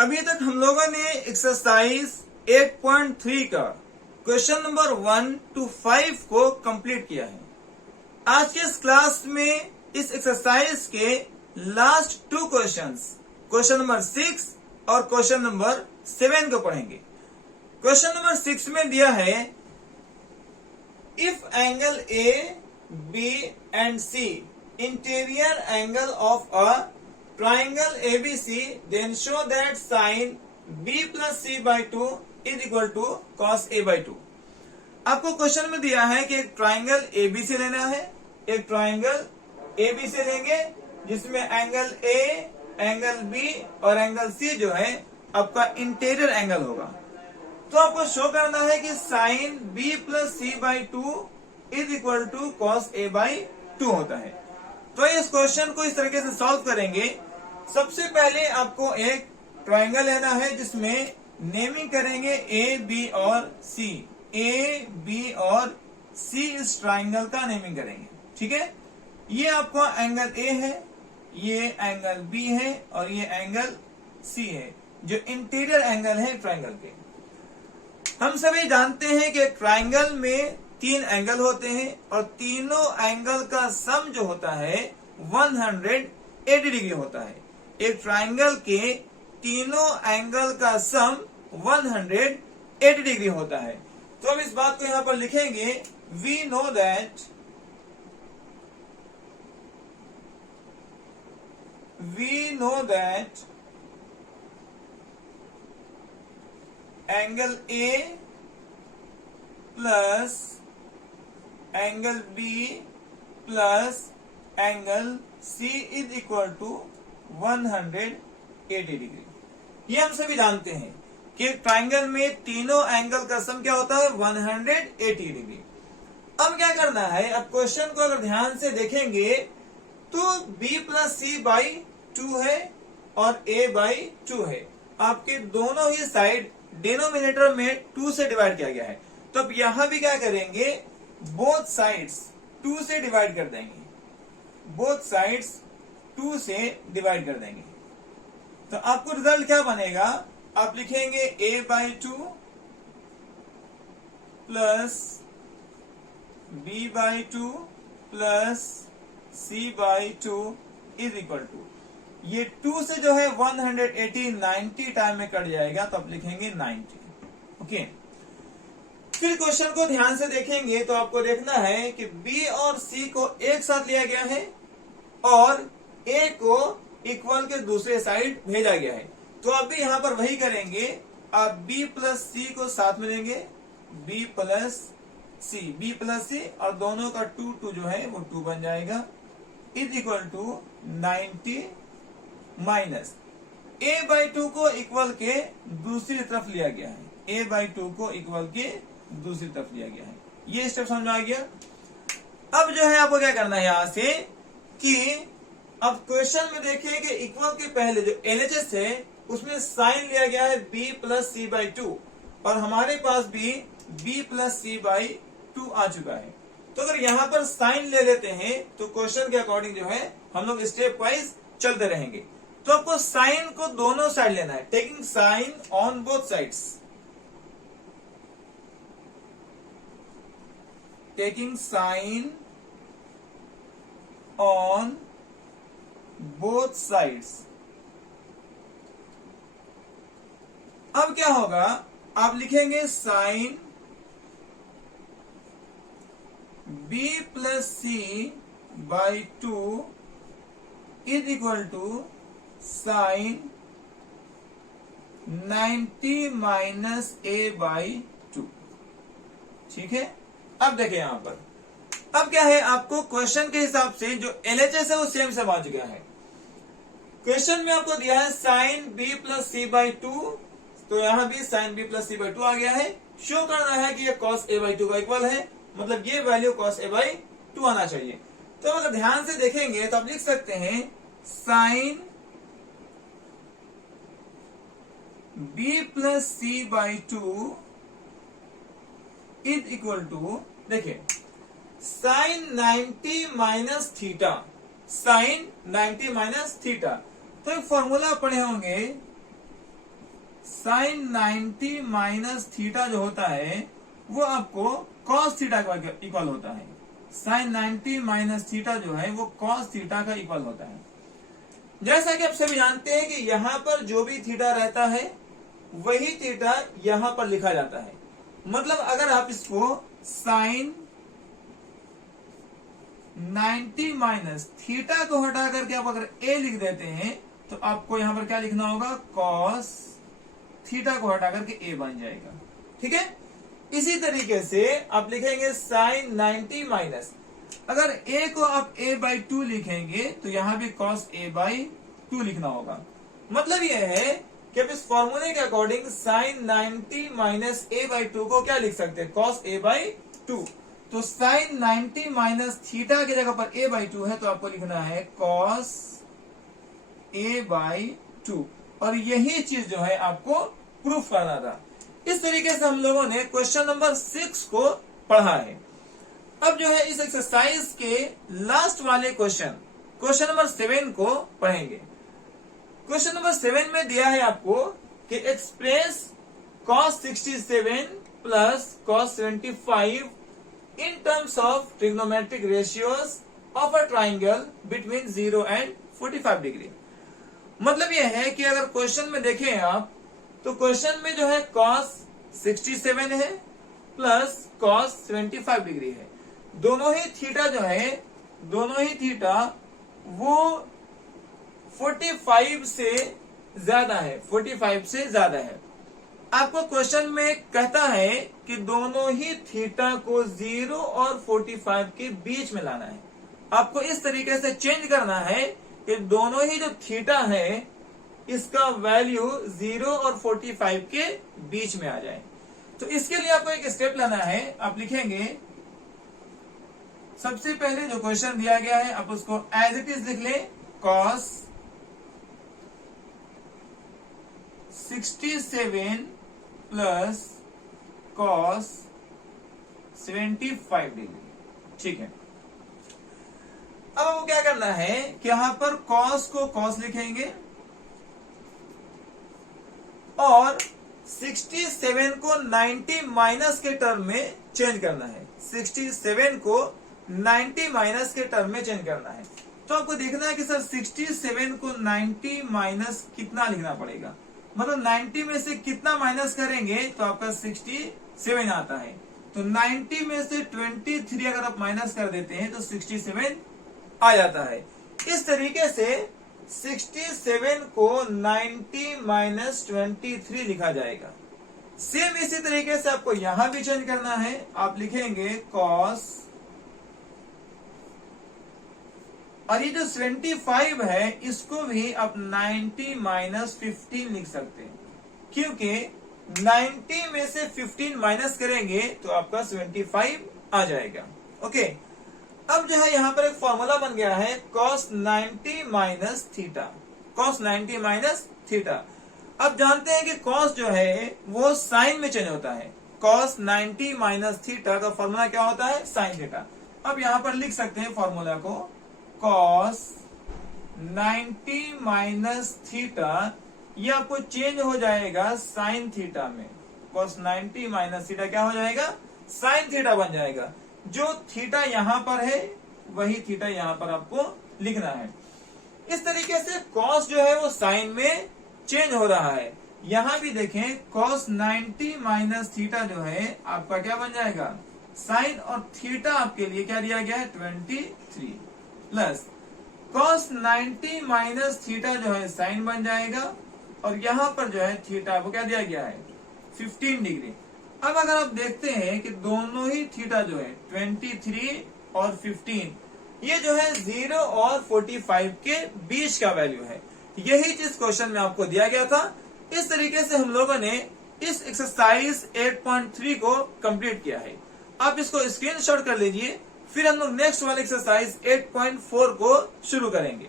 अभी तक हम लोगों ने एक्सरसाइज 8.3 का क्वेश्चन नंबर 1 to 5 को कंप्लीट किया है। आज के इस क्लास में इस एक्सरसाइज के लास्ट 2 क्वेश्चंस, क्वेश्चन नंबर 6 और क्वेश्चन नंबर 7 को पढ़ेंगे। क्वेश्चन नंबर 6 में दिया है, if angle A B and C interior angle of a triangle ABC, then show that sin B plus C by 2 is equal to cos A by 2। आपको question में दिया है कि एक ट्राइंगल ABC लेना है, एक ट्राइंगल ABC लेंगे जिसमें एंगल A, एंगल B और एंगल C जो है आपका इंटीरियर एंगल होगा। तो आपको शो करना है कि sin B plus C by 2 is equal to cos A by 2 होता है। तो इस क्वेश्चन को इस तरीके से सॉल्व करेंगे। सबसे पहले आपको एक ट्राइंगल लेना है जिसमें नेमिंग करेंगे ए बी और सी। ए बी और सी इस ट्राइंगल का नेमिंग करेंगे, ठीक है। ये आपका एंगल ए है, ये एंगल बी है और ये एंगल सी है, जो इंटीरियर एंगल है ट्राइंगल के। हम सभी जानते हैं कि ट्राइंगल में 3 एंगल होते हैं और तीनों एंगल का सम जो होता है 180 डिग्री होता है। एक ट्राइंगल के तीनों एंगल का सम 180 डिग्री होता है। तो हम इस बात को यहां पर लिखेंगे, we know that angle A plus angle B plus angle C is equal to 180 degree. ये हम सभी जानते हैं कि ट्राइंगल में तीनों एंगल का सम क्या होता है 180 डिग्री। अब क्या करना है, अब क्वेश्चन को अगर ध्यान से देखेंगे तो b प्लस सी बाई 2 है और a बाई 2 है। आपके दोनों ही साइड डिनोमिनेटर में 2 से डिवाइड किया गया है। तो अब यहां भी क्या करेंगे, बोथ साइड्स 2 से डिवाइड कर देंगे, बोथ साइड्स 2 से डिवाइड कर देंगे। तो आपको रिजल्ट क्या बनेगा, आप लिखेंगे a by 2 plus b by 2 plus c by 2 is equal to, ये 2 से जो है 180 90 टाइम में कट जाएगा, तो आप लिखेंगे 90। ओके, फिर क्वेश्चन को ध्यान से देखेंगे तो आपको देखना है कि b और c को एक साथ लिया गया है और a को इक्वल के दूसरे साइड भेजा गया है। तो आप भी यहां पर वही करेंगे, आप b प्लस सी को साथ में लेंगे, b प्लस सी और दोनों का 2 जो है वो 2 बन जाएगा, is equal to 90 minus a by 2 को इक्वल के दूसरी तरफ लिया गया है, a बाई 2 को इक्वल के दूसरी तरफ लिया गया है। ये स्टेप समझ आ गया। अब जो है आपको क्या करना है यहां से कि अब क्वेश्चन में देखिए कि इक्वल के पहले जो LHS है उसमें साइन लिया गया है b प्लस सी बाई 2 और हमारे पास भी b प्लस सी बाई 2 आ चुका है। तो अगर यहां पर साइन ले लेते हैं तो क्वेश्चन के अकॉर्डिंग जो है हम लोग स्टेप वाइज चलते रहेंगे। तो आपको साइन को दोनों साइड लेना है, taking sine on both sides, taking sine on both sides. अब क्या होगा, आप लिखेंगे sine b plus C by 2 is equal to sine 90 minus a by 2। ठीक है, अब देखिए यहां पर अब क्या है, आपको क्वेश्चन के हिसाब से जो LHS है वो सेम आ चुका है। क्वेश्चन में आपको दिया है sine b plus C by 2, तो यहां भी sine b plus C by 2 आ गया है। शो करना है कि ये cos a बाई 2 का इक्वल है, मतलब ये वैल्यू cos a बाई 2 आना चाहिए। तो मतलब ध्यान से देखेंगे तो आप लिख सकते हैं sine b plus C by 2 is equal to, देखिए sine 90 minus theta, sine 90 minus theta. तो एक फॉर्मूला पढ़े होंगे साइन 90 माइनस थीटा जो होता है वो आपको कॉस थीटा का इक्वल होता है। साइन 90 माइनस थीटा जो है वो कॉस थीटा का इक्वल होता है। जैसा कि आप सभी जानते हैं कि यहां पर जो भी थीटा रहता है वही थीटा यहां पर लिखा जाता है। मतलब अगर आप इसको साइन 90 माइनस थीटा को हटा करके आप अगर ए लिख देते हैं तो आपको यहां पर क्या लिखना होगा, कॉस थीटा को हटा करके ए बन जाएगा। ठीक है, इसी तरीके से आप लिखेंगे साइन 90 माइनस, अगर a को आप a/2 लिखेंगे तो यहां भी cos a/2 लिखना होगा। मतलब यह है कि आप इस फॉर्मूले के अकॉर्डिंग साइन 90 माइनस a/2 को क्या लिख सकते हैं, cos a/2। तो साइन 90 माइनस थीटा की जगह पर a/2 है तो आपको लिखना है cos a/2, और यही चीज जो है आपको प्रूफ करना था। इस तरीके से हम लोगों ने क्वेश्चन नंबर 6 को पढ़ा है। अब जो है इस एक्सरसाइज के लास्ट वाले क्वेश्चन नंबर 7 को पढ़ेंगे। क्वेश्चन नंबर 7 में दिया है आपको कि express cos 67 plus cos 75 in terms of trigonometric ratios of a triangle between 0 and 45 degree. मतलब यह है कि अगर क्वेश्चन में देखें आप तो क्वेश्चन में जो है cos 67 है प्लस cos 75 डिग्री है। दोनों ही थीटा जो है, दोनों ही थीटा वो 45 से ज्यादा है, 45 से ज्यादा है। आपको क्वेश्चन में कहता है कि दोनों ही थीटा को 0 और 45 के बीच में लाना है। आपको इस तरीके से चेंज करना है कि दोनों ही जो थीटा है इसका वैल्यू 0 और 45 के बीच में आ जाए। तो इसके लिए आपको एक स्टेप लेना है। आप लिखेंगे, सबसे पहले जो क्वेश्चन दिया गया है आप उसको एज इट इज लिख लें, cos 67 प्लस cos 75 डिग्री। ठीक है, अब आपको क्या करना है कि यहां पर cos को cos लिखेंगे और 67 को 90 माइनस के टर्म में चेंज करना है। 67 को 90 माइनस के टर्म में चेंज करना है। तो आपको देखना है कि सर 67 को 90 माइनस कितना लिखना पड़ेगा, मतलब 90 में से कितना माइनस करेंगे तो आपका 67 आता है। तो 90 में से 23 अगर आप माइनस कर देते हैं तो 67 आ जाता है। इस तरीके से 67 को 90 माइनस 23 लिखा जाएगा। सेम इसी तरीके से आपको यहां भी चेंज करना है। आप लिखेंगे cos, और ये जो 75 है इसको भी आप 90 माइनस 15 लिख सकते हैं, क्योंकि 90 में से 15 माइनस करेंगे तो आपका 75 आ जाएगा। ओके, अब जो है यहां पर एक फॉर्मूला बन गया है cos 90 minus theta, cos 90 minus theta. अब जानते हैं कि cos जो है वो साइन में चेंज होता है। cos 90 माइनस थीटा का फॉर्मूला क्या होता है, साइन थीटा। अब यहां पर लिख सकते हैं फॉर्मूला को, cos 90 माइनस थीटा, ये आपको चेंज हो जाएगा साइन थीटा में। cos 90 माइनस थीटा क्या हो जाएगा, साइन थीटा बन जाएगा। जो थीटा यहां पर है वही थीटा यहां पर आपको लिखना है। इस तरीके से cos जो है वो साइन में चेंज हो रहा है। यहां भी देखें cos 90 माइनस थीटा जो है आपका क्या बन जाएगा, साइन, और थीटा आपके लिए क्या दिया गया है 23, प्लस cos 90 माइनस थीटा जो है साइन बन जाएगा, और यहां पर जो है थीटा वो क्या दिया गया है 15 डिग्री। अब अगर आप देखते हैं कि दोनों ही थीटा जो है 23 और 15, ये जो है 0 और 45 के बीच का वैल्यू है। यही चीज क्वेश्चन में आपको दिया गया था। इस तरीके से हम लोगों ने इस एक्सरसाइज 8.3 को कंप्लीट किया है। आप इसको स्क्रीनशॉट कर लीजिए, फिर हम लोग नेक्स्ट वाले एक्सरसाइज 8.4 को शुरू करेंगे।